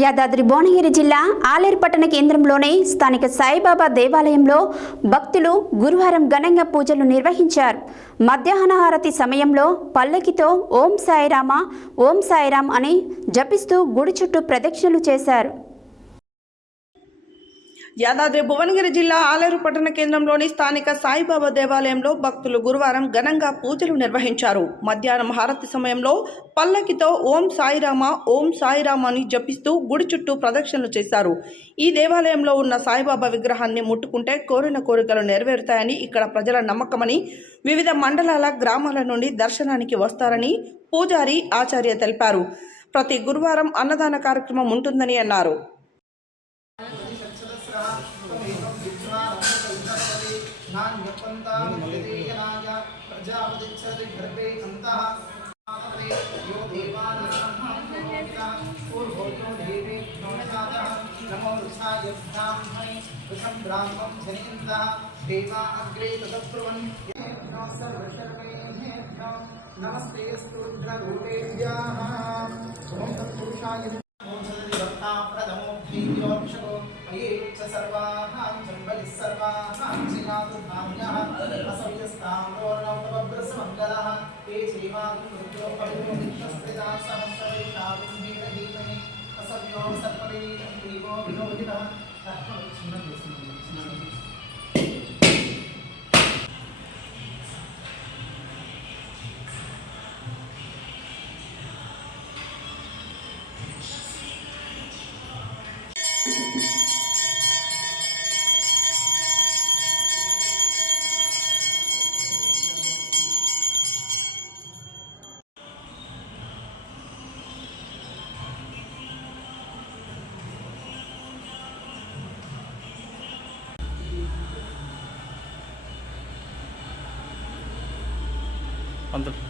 యాదాద్రి భువనగిరి జిల్లా ఆలేరు పట్టణ కేంద్రంలోని స్థానిక సాయిబాబా దేవాలయంలో భక్తులు గురువారం ఘనంగా పూజలు నిర్వహించారు. మధ్యాహ్న హారతి సమయంలో పల్లకితో ఓం సాయిరామ్ అని జపిస్తూ గుడి చుట్టూ ప్రదక్షిణలు చేశారు. యాదాద్రి భువనగిరి జిల్లా ఆలేరు పట్టణ కేంద్రంలోని స్థానిక సాయిబాబా దేవాలయంలో భక్తులు గురువారం ఘనంగా పూజలు నిర్వహించారు. మధ్యాహ్నం హారతి సమయంలో పల్లకితో ఓం సాయిరామ అని జపిస్తూ గుడి చుట్టూ ప్రదక్షిణలు చేశారు. ఈ దేవాలయంలో ఉన్న సాయిబాబా విగ్రహాన్ని ముట్టుకుంటే కోరిన కోరికలు నెరవేరుతాయని ఇక్కడ ప్రజల నమ్మకమని, వివిధ మండలాల గ్రామాల నుండి దర్శనానికి వస్తారని పూజారి ఆచార్య తెలిపారు. ప్రతి గురువారం అన్నదాన కార్యక్రమం ఉంటుందని అన్నారు. अंदर